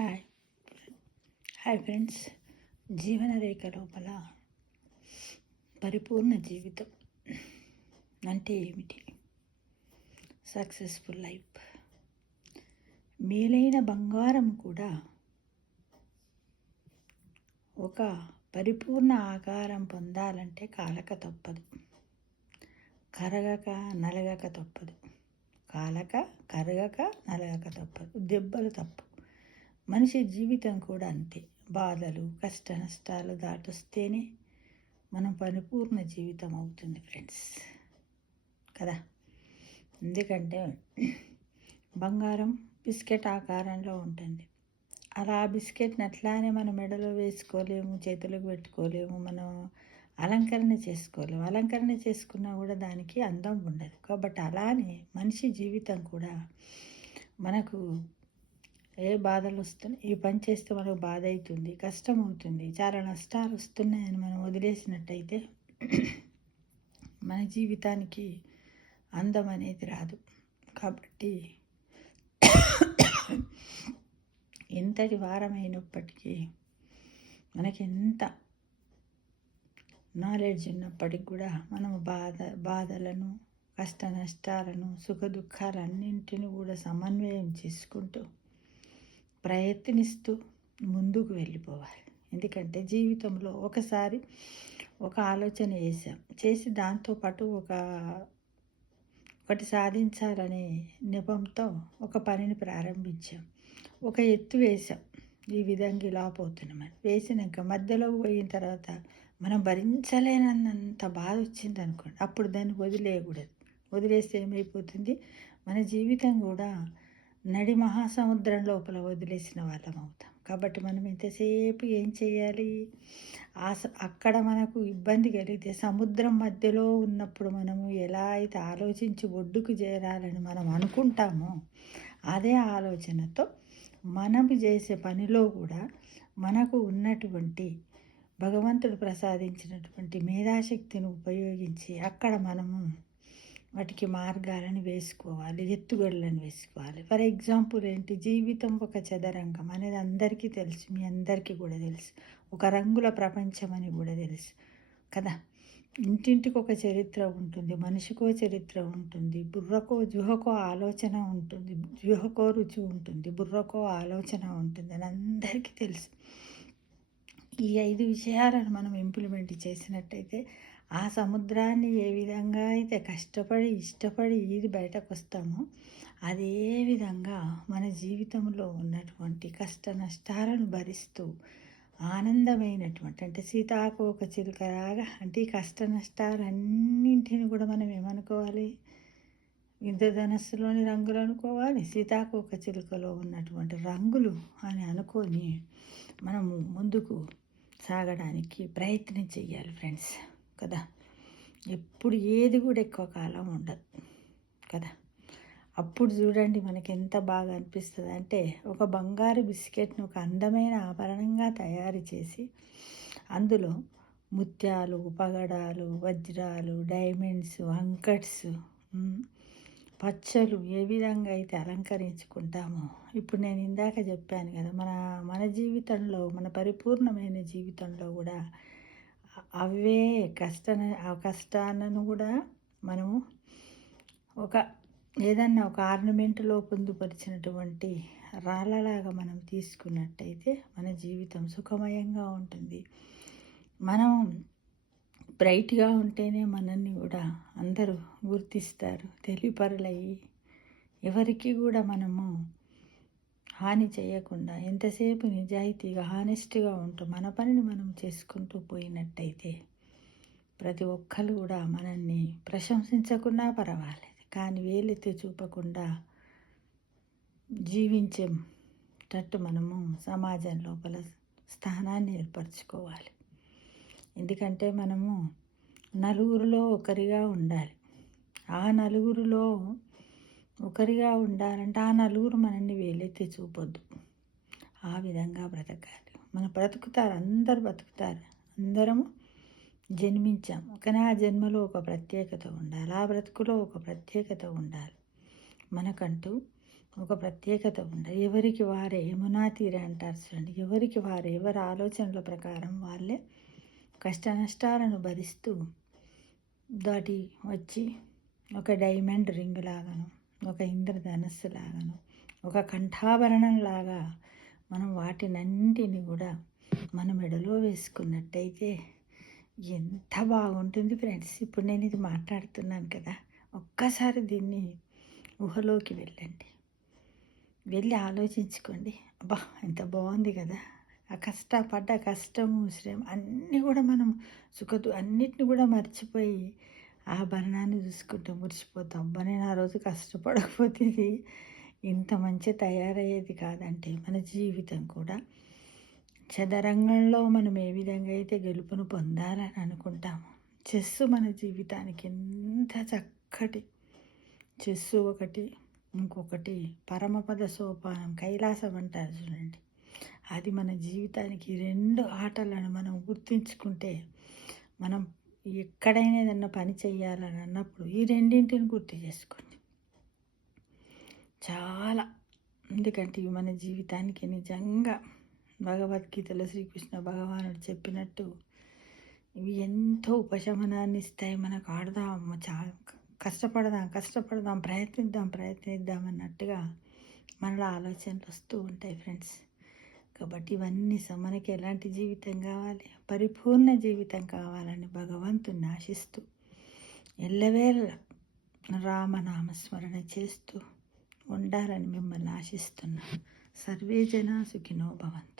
Hi hi friends. జీవన రేఖ లోపల పరిపూర్ణ జీవితం అంటే ఏమిటి? Successful life. మేలైన బంగారం కూడా ఒక పరిపూర్ణ ఆకారం పొందాలంటే కాలక తప్పదు, కరగక నలగక తప్పదు. కాలక కరగక నలగక తప్పదు, దెబ్బలు తప్పు. మనిషి జీవితం కూడా అంతే. బాధలు కష్ట నష్టాలు దాటొస్తేనే మనం పరిపూర్ణ జీవితం అవుతుంది ఫ్రెండ్స్, కదా. ఎందుకంటే బంగారం బిస్కెట్ ఆకారంలో ఉంటుంది. అలా బిస్కెట్ని అట్లానే మనం మెడలో వేసుకోలేము, చేతులకు పెట్టుకోలేము, మనం అలంకరణ చేసుకోలేము. అలంకరణ చేసుకున్నా కూడా దానికి అందం ఉండదు. కాబట్టి అలానే మనిషి జీవితం కూడా మనకు ఏ బాధలు వస్తున్నాయి, ఈ పని చేస్తే మనకు బాధ అవుతుంది, కష్టం అవుతుంది, చాలా నష్టాలు వస్తున్నాయని మనం వదిలేసినట్టయితే మన జీవితానికి అందం అనేది రాదు. కాబట్టి ఎంతటి వారమైనప్పటికీ, మనకి ఎంత నాలెడ్జ్ ఉన్నప్పటికి కూడా మనం బాధలను కష్ట నష్టాలను సుఖ దుఃఖాలన్నింటినీ కూడా సమన్వయం చేసుకుంటూ ప్రయత్నిస్తూ ముందుకు వెళ్ళిపోవాలి. ఎందుకంటే జీవితంలో ఒకసారి ఒక ఆలోచన చేసి దాంతోపాటు ఒకటి సాధించాలనే నెపంతో ఒక పనిని ప్రారంభించాం, ఒక ఎత్తు వేసాం. ఈ విధంగా ఇలా పోతున్నామని వేసినాక మధ్యలో పోయిన తర్వాత మనం భరించలేనంత బాధ వచ్చింది అనుకోండి, అప్పుడు దాన్ని వదిలేయకూడదు. వదిలేస్తే ఏమైపోతుంది, మన జీవితం కూడా నడి మహాసముద్రం లోపల వదిలేసిన వాళ్ళం అవుతాం. కాబట్టి మనం ఎంతసేపు ఏం చేయాలి, అక్కడ మనకు ఇబ్బంది కలిగితే సముద్రం మధ్యలో ఉన్నప్పుడు మనము ఎలా అయితే ఆలోచించి ఒడ్డుకు చేరాలని మనం అనుకుంటామో, అదే ఆలోచనతో మనం చేసే పనిలో కూడా మనకు ఉన్నటువంటి భగవంతుడు ప్రసాదించినటువంటి మేధాశక్తిని ఉపయోగించి అక్కడ మనము వాటికి మార్గాలను వేసుకోవాలి, ఎత్తుగడలను వేసుకోవాలి. ఫర్ ఎగ్జాంపుల్ ఏంటి, జీవితం ఒక చదరంగం అనేది అందరికీ తెలుసు, మీ అందరికీ కూడా తెలుసు. ఒక రంగుల ప్రపంచం అని కూడా తెలుసు కదా. ఇంటింటికి ఒక చరిత్ర ఉంటుంది, మనిషికో చరిత్ర ఉంటుంది, జుహకో ఆలోచన ఉంటుంది, జుహకో రుచి ఉంటుంది, బుర్రకో ఆలోచన ఉంటుంది అని అందరికీ తెలుసు. ఈ 5 విషయాలను మనం ఇంప్లిమెంట్ చేసినట్టయితే ఆ సముద్రాన్ని ఏ విధంగా అయితే కష్టపడి ఇష్టపడి ఈది బయటకు వస్తామో, అదే విధంగా మన జీవితంలో ఉన్నటువంటి కష్ట నష్టాలను భరిస్తూ ఆనందమైనటువంటి, అంటే సీతాకోక చిలుకలాగా, అంటే ఈ కష్ట నష్టాలన్నింటిని కూడా మనం ఏమనుకోవాలి, ఇంద్రధనస్సులోని రంగులు అనుకోవాలి, సీతాకోక చిలుకలో ఉన్నటువంటి రంగులు అని అనుకొని మనము ముందుకు సాగడానికి ప్రయత్నం చేయాలి ఫ్రెండ్స్, కదా. ఎప్పుడు ఏది కూడా ఎక్కువ కాలం ఉండదు కదా. అప్పుడు చూడండి మనకి ఎంత బాగా అనిపిస్తుంది అంటే, ఒక బంగారు బిస్కెట్ను ఒక అందమైన ఆభరణంగా తయారు చేసి అందులో ముత్యాలు, పగడాలు, వజ్రాలు, డైమండ్స్, అంకట్స్, పచ్చలు ఏ విధంగా అయితే అలంకరించుకుంటామో, ఇప్పుడు నేను ఇందాక చెప్పాను కదా, మన జీవితంలో, మన పరిపూర్ణమైన జీవితంలో కూడా అవే కష్టాలను కూడా మనము ఏదన్నా ఒక ఆర్నమెంట్లో పొందుపరిచినటువంటి రాళ్ళలాగా మనం తీసుకున్నట్టయితే మన జీవితం సుఖమయంగా ఉంటుంది. మనం బ్రైట్గా ఉంటేనే మనల్ని కూడా అందరూ గుర్తిస్తారు, తెలియపరులయ్యి ఎవరికి కూడా మనము హాని చేయకుండా ఎంతసేపు నిజాయితీగా హానెస్ట్గా ఉంటూ మన పనిని మనం చేసుకుంటూ పోయినట్టయితే ప్రతి ఒక్కరు కూడా మనల్ని ప్రశంసించకుండా పర్వాలేదు, కానీ వేలెత్తి చూపకుండా జీవించేటట్టు మనము సమాజం లోపల స్థానాన్ని ఏర్పరచుకోవాలి. ఎందుకంటే మనము నలుగురిలో ఒకరిగా ఉండాలి. ఆ నలుగురిలో ఒకరిగా ఉండాలంటే ఆ నలుగురు మనల్ని వేలెత్తి చూపొద్దు, ఆ విధంగా బ్రతకాలి. బ్రతుకుతారు, అందరు బ్రతుకుతారు, అందరము జన్మించాం, కానీ ఆ జన్మలో ఒక ప్రత్యేకత ఉండాలి, ఆ బ్రతుకులో ఒక ప్రత్యేకత ఉండాలి. మనకంటూ ఒక ప్రత్యేకత ఉండదు. ఎవరికి వారే యమునా తీరే అంటారు చూడండి. ఎవరికి వారే ఎవరి ఆలోచనల ప్రకారం వాళ్ళే కష్ట నష్టాలను భరిస్తూ దాటి వచ్చి ఒక డైమండ్ రింగ్ లాగాను, ఒక ఇంద్రధనస్సు లాగాను, ఒక కంఠాభరణం లాగా మనం వాటినన్నింటినీ కూడా మన మెడలో వేసుకున్నట్టయితే ఎంత బాగుంటుంది ఫ్రెండ్స్. ఇప్పుడు నేను ఇది మాట్లాడుతున్నాను కదా, ఒక్కసారి దీన్ని ఊహలోకి వెళ్ళండి, వెళ్ళి ఆలోచించుకోండి. అబ్బా ఎంత బాగుంది కదా. ఆ కష్టపడ్డ కష్టము శ్రమ అన్నీ కూడా మనం అన్నిటిని కూడా మర్చిపోయి ఆ భరణాన్ని చూసుకుంటూ మురిసిపోతాం. అబ్బా నేను ఆ రోజు కష్టపడకపోతే ఇది ఇంత మంచి తయారయ్యేది కాదంటే మన జీవితం కూడా చదరంగంలో మనం ఏ విధంగా అయితే గెలుపును పొందాలని అనుకుంటాము, చెస్సు మన జీవితానికి ఎంత చక్కటి చెస్సు ఒకటి, ఇంకొకటి పరమపద సోపానం కైలాసం అంటారు చూడండి. అది మన జీవితానికి 2 ఆటలను మనం గుర్తుంచుకుంటే, మనం ఎక్కడైనా ఏదన్నా పని చేయాలని అన్నప్పుడు ఈ రెండింటిని గుర్తు చేసుకోండి చాలా. ఎందుకంటే ఇవి మన జీవితానికి నిజంగా భగవద్గీతలో శ్రీకృష్ణ భగవానుడు చెప్పినట్టు ఇవి ఎంతో ఉపశమనాన్ని ఇస్తాయి. మనకు ఆడదాం, కష్టపడదాం, ప్రయత్నిద్దాం అన్నట్టుగా మనలో ఆలోచనలు వస్తూ ఉంటాయి ఫ్రెండ్స్. కాబట్టి ఇవన్నీ మనకి ఎలాంటి జీవితం కావాలి, పరిపూర్ణ జీవితం కావాలని భగవంతుని ఆశిస్తూ ఎల్లవేళ రామనామస్మరణ చేస్తూ ఉండాలని మిమ్మల్ని ఆశిస్తున్నాను. సర్వే జనా సుఖినో భవంతు.